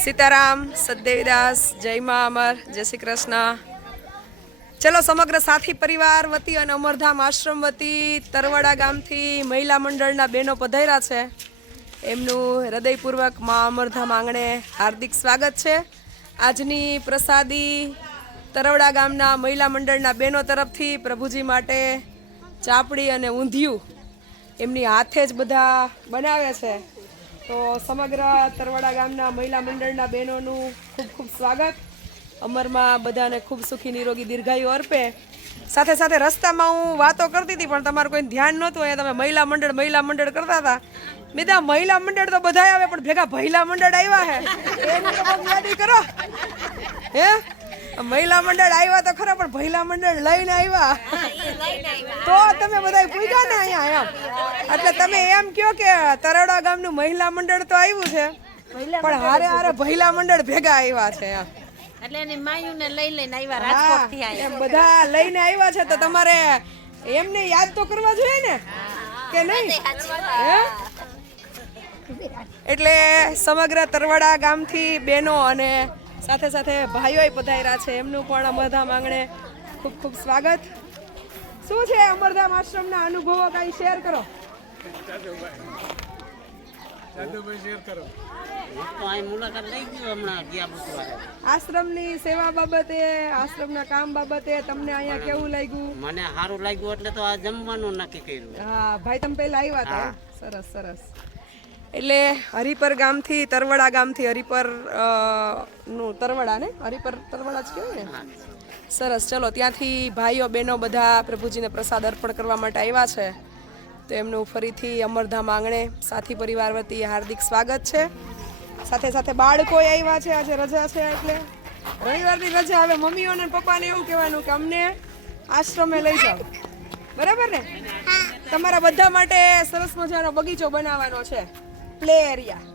સીતારામ સદદેવીદાસ જય મા અમર, જય શ્રી કૃષ્ણ. ચલો, સમગ્ર સાથી પરિવાર વતી અને અમરધામ આશ્રમ વતી તરવાડા ગામથી મહિલા મંડળના બહેનો પધાર્યા છે. એમનું હૃદયપૂર્વક મા અમરધામ આંગણે હાર્દિક સ્વાગત છે. આજની પ્રસાદી તરવડા ગામના મહિલા મંડળના બહેનો તરફથી પ્રભુજી માટે ચાપડી અને ઊંધિયું એમની હાથે જ બધા બનાવે છે. તો સમગ્ર તરવાડા ગામના મહિલા મંડળના બહેનોનું ખૂબ ખૂબ સ્વાગત. અમરમાં બધાને ખૂબ સુખી નિરોગી દીર્ઘાયુ અર્પે. સાથે સાથે રસ્તામાં હું વાતો કરતી હતી, પણ તમારું કોઈ ધ્યાન નહોતું, અહીંયા તમે મહિલા મંડળ મહિલા મંડળ કરતા હતા. બીજા મહિલા મંડળ તો બધા આવે, પણ ભેગા મહિલા મંડળ આવ્યા હે. એની કરો. હે? મહિલા મંડળ આવ્યા તો ખરા પણ મહિલા મંડળ લઈને આવ્યા. તો તમે બધા પૂછ્યા ને અહીંયા એમ. એટલે તમે એમ કયો કે તરોડા ગામનું મહિલા મંડળ તો આવ્યું છે પણ હારે હારે મહિલા મંડળ ભેગા આવ્યા છે એમ. એટલે એની માયુને લઈ લઈને આવ્યા રાજકોટથી એમ બધા લઈને આવ્યા છે તો તમારે એમને યાદ તો કરવા જોઈએ ને? કે નહીં? હે? એટલે સમગ્ર તરવાડા ગામથી બહેનો અને સાથે સાથે ભાઈઓ પધાર્યા છે. એમનું પણ અમરધામ આંગણે ખૂબ ખૂબ સ્વાગત. શું છે અમરધામ આશ્રમના અનુભવો? કઈ શેર કરો. તો અહીં મુલાકાત લઈ ગયો હમણાં આશ્રમની સેવા બાબતે આશ્રમના કામ બાબતે તમને અહીંયા કેવું લાગ્યું? મને સારું લાગ્યું એટલે તો આ જમવાનું નક્કી કર્યું. હા ભાઈ તમે પહેલા આવ્યા હતા સરસ સરસ. એટલે હરિપર ગામથી તરવડા ગામથી હરિપરનું તરવડા ને? હરિપર તરવડા જ કહેવાય ને? સરસ. ચલો ત્યાંથી ભાઈઓ બહેનો બધા પ્રભુજીને પ્રસાદ અર્પણ કરવા માટે આવ્યા છે. તો એમનું ફરીથી અમરધામ આંગણે સાથી પરિવાર વતી હાર્દિક સ્વાગત છે. સાથે સાથે બાળકો આવ્યા છે. આજે રજા છે એટલે રવિવારની રજા. હવે મમ્મીઓને પપ્પાને એવું કહેવાનું કે અમને આશ્રમે લઈ જાઓ. બરાબર ને? તમારા બધા માટે સરસ મજાનો બગીચો બનાવવાનો છે. પ્લે એરિયા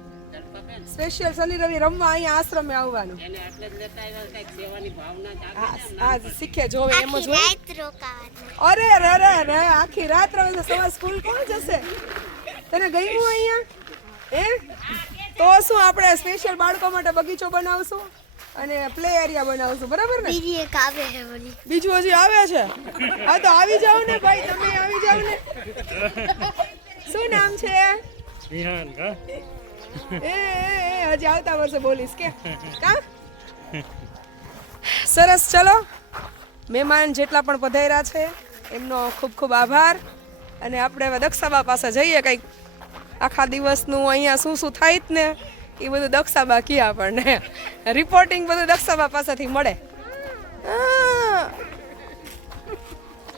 સ્પેશિયલ શનિ રવિ રમવા અહીંયા આશ્રમે આવવાનું. એને એટલે જ લેતા આવ્યા કંઈક સેવાની ભાવના જાગે હા શીખે જોવે એમ જ હોય. અરે રે રે રે આખી રાત રહે છે. સવાર સ્કૂલ કોણ જશે? તને ગયું અહીંયા? હે? તો શું આપણે સ્પેશિયલ બાળકો માટે બગીચો બનાવશું? અને પ્લે એરિયા બનાવશું બરાબર ને? બીજી એક આવે છે બીજું હજી આવે છે? હા તો આવી જાવ ને ભાઈ તમે આવી જાવ ને. શું નામ છે? એ કા? એ, હજી આવતા વર્ષે બોલીશ કે. કા? સરસ ચલો. મહેમાન જેટલા પણ પધાર્યા છે એમનો ખૂબ ખૂબ આભાર. અને આપણે હવે દક્ષાબા પાસે જઈએ કંઈક. આખા દિવસનું અહીંયા શું શું થાય જ ને એ બધું દક્ષાબા કહે આપણને. રિપોર્ટિંગ બધું દક્ષાબા પાસેથી મળે.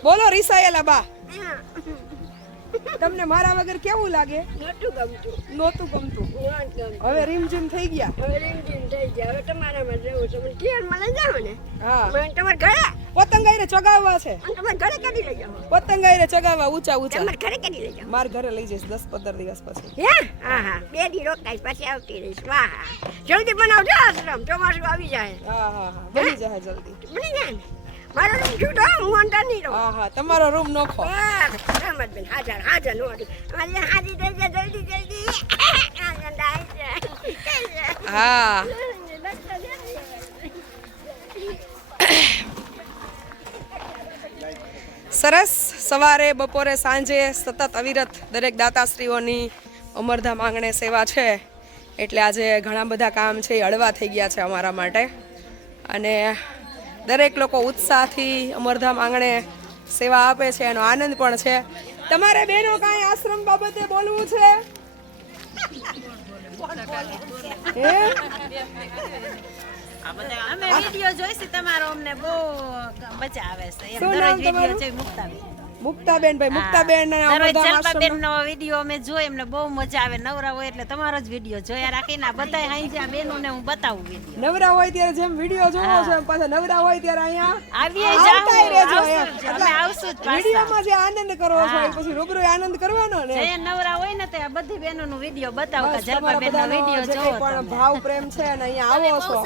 બોલો રિસાયેલા બા. તમને મારા વગર કેવું લાગે? નહોતું ગમતું. નહોતું ગમતું? હવે રીમઝીમ થઈ ગયા? હવે રીમઝીમ થઈ ગયા. હવે તમારામાં રહેવું છે. મને કેર મળે જાવ ને. હા. મને તમારે ઘરે. પતંગાઈને ચગાવવા છે. મને તમારે ઘરે કરી લઈ જાવ પતંગાઈને ચગાવવા ઊંચા ઊંચા. તમારે ઘરે કરી લઈ જાવ માર ઘરે લઈ જઈશ દસ પંદર દિવસ પછી. હે? હા હા. બે દી રોકાઈ પછી આવતી રહીશ. વાહ જલ્દી બનાવજો આશ્રમ. ચોમાસું આવી જાય. હા હા હા. બની જાય જલ્દી. બની જાય મારો રૂમ છૂટો હું અંદર નહીં રહું. હા હા તમારો રૂમ નોખો. રમતબેન હાજર હાજર નો મારી હાજી જાય જલ્દી જલ્દી હા. સરસ. સવારે બપોરે સાંજે સતત અવિરત દરેક દાતાશ્રીઓની અમરધામ આંગણે સેવા છે. એટલે આજે ઘણા બધા કામ છે એ હળવા થઈ ગયા છે અમારા માટે. અને દરેક લોકો ઉત્સાહથી અમરધામ આંગણે સેવા આપે છે એનો આનંદ પણ છે. તમારે બેનો કાંઈ આશ્રમ બાબતે બોલવું છે? અમે વીડિયો જોઈશી તમારો અમને બહુ મજા આવે છે. એમ દરરોજ વીડિયો? જોઈ મુક્તાબેન મુક્તાબેન ભાઈ મુક્તાબેન અમરધામ નો વીડિયો અમે જોઈ એમને બહુ મજા આવે. નવરા હોય એટલે તમારો જ વીડિયો જોયા રાખીને આ બધાય અહીં જ્યાં બેનોને હું બતાવું વીડિયો. નવરા હોય ત્યારે જેમ વીડિયો જોવો છો એમ પાછા નવરા હોય ત્યારે અહીંયા આવીએ આવતાય રહેજો જાવ અમે આવશું જ વિડીયોમાં જે આનંદ કરવો છો એ પછી રૂબરૂ આનંદ કરવાનો ને. જે નવરા હોય ને તે આ બધી બહેનોનો વીડિયો બતાવતા. કે બસ તમારા નો વીડિયો જે જોવો પણ ભાવ પ્રેમ છે અને અહીંયા આવો છો.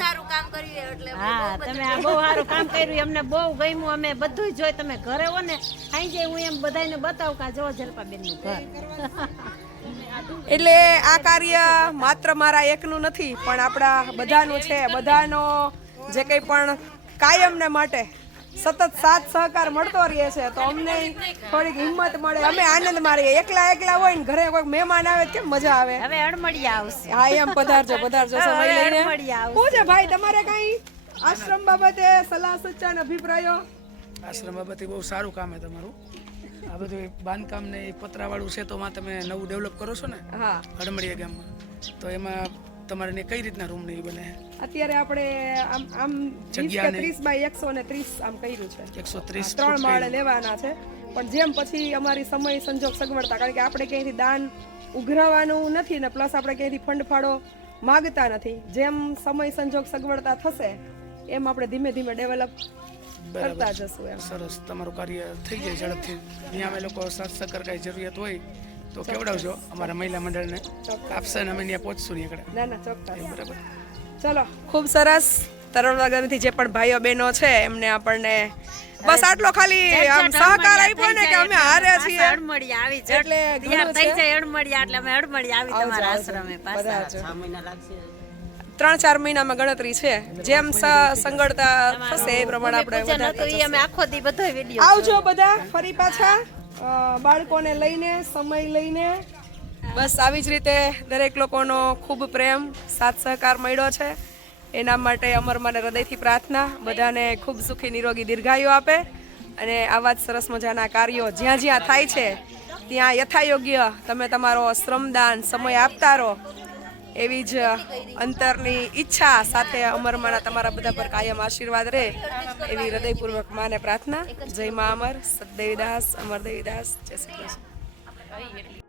હા તમે આ બહુ સારું કામ કર્યું. અમને બહુ ગમ્યું. અમે બધું જોઈ. તમે ઘરે હો ને આઈ હું એમ બધાને બતાવું કે જો જલપાબેનનું ઘર. એટલે આ કાર્ય માત્ર મારા એકનું નથી પણ આપણા બધાનું છે. બધાનો જે કંઈ પણ કાયમને માટે સતત સાથ સહકાર મળતો રહે છે તો અમને થોડીક હિંમત મળે. અમે આનંદ મારીએ. એકલા એકલા હોય ને ઘરે કોઈ મહેમાન આવે કેમ મજા આવે? હવે અડમડિયા આવશે. હા એમ પધારજો પધારજો સમય લઈને. શું છે ભાઈ તમારે કઈ આશ્રમ બાબતે સલાહ સૂચન અભિપ્રાયો? આશ્રમ બાબતે બહુ સારું કામ છે તમારું. આ બધું બાંધકામ ને પતરાવાળું છે તો તમે નવું ડેવલપ કરો છો ને? હા. હડમડીયા ગામમાં. તો એમાં તમારે ને કઈ રીતના રૂમ ને બને? અત્યારે આપણે આમ આમ જગ્યા ત્રીસ બાય એકસો ને ત્રીસ આમ કર્યું છે. એકસો ત્રીસ ત્રણ માળે લેવાના છે. પણ જેમ પછી અમારી સમય સંજોગ સગવડતા કારણ કે આપણે ક્યાંયથી દાન ઉઘરાવાનું નથી ને પ્લસ આપણે ક્યાંયથી ફંડ ફાળો માગતા નથી. જેમ સમય સંજોગ સગવડતા થશે એમ આપણે ધીમે ધીમે ડેવલપ કરતા જશું એમ. સરસ તમારું કાર્ય થઈ જાય ઝડપથી. અહીંયા અમે લોકો સાથ સહકાર કાંઈ જરૂરિયાત હોય તો કેવડાવજો અમારા મહિલા મંડળને. આપશે અને અમે ત્યાં પહોંચશું ને આગળ ના ના ચોક્કસ. બરાબર. ચલો ખૂબ સરસ. તરણવા ગામથી જે પણ ભાઈઓ બહેનો છે એમને આપણને બસ આટલો ખાલી આમ સહકાર આપ્યો ને કે અમે હારે છીએ. અડમડિયા આવી એટલે થઈ જાય અડમડી એટલે અમે અડમડી આવી તમારા આશ્રમે પાછા 6 મહિના લાગશે. ત્રણ ચાર મહિનામાં ગણતરી છે. જેમ સ- સંગળતા થશે એ પ્રમાણે આપણે અમે આખો દી બધો વીડિયો આવજો બધા ફરી પાછા. બાળકોને લઈને સમય લઈને. બસ આવી જ રીતે દરેક લોકોનો ખૂબ પ્રેમ સાથ સહકાર મળ્યો છે. એના માટે અમર મને હૃદયથી પ્રાર્થના. બધાને ખૂબ સુખી નિરોગી દીર્ઘાયુ આપે. અને આવા જ સરસ મજાના કાર્યો જ્યાં જ્યાં થાય છે ત્યાં યથાયોગ્ય તમે તમારો શ્રમદાન સમય આપતા રહો. એવી જ અંતરની ઈચ્છા સાથે અમરમાના તમારા બધા પર કાયમ આશીર્વાદ રહે એવી હૃદયપૂર્વક માને પ્રાર્થના. જય મા અમર. સતદેવીદાસ અમરદેવીદાસ. જય શ્રી કૃષ્ણ.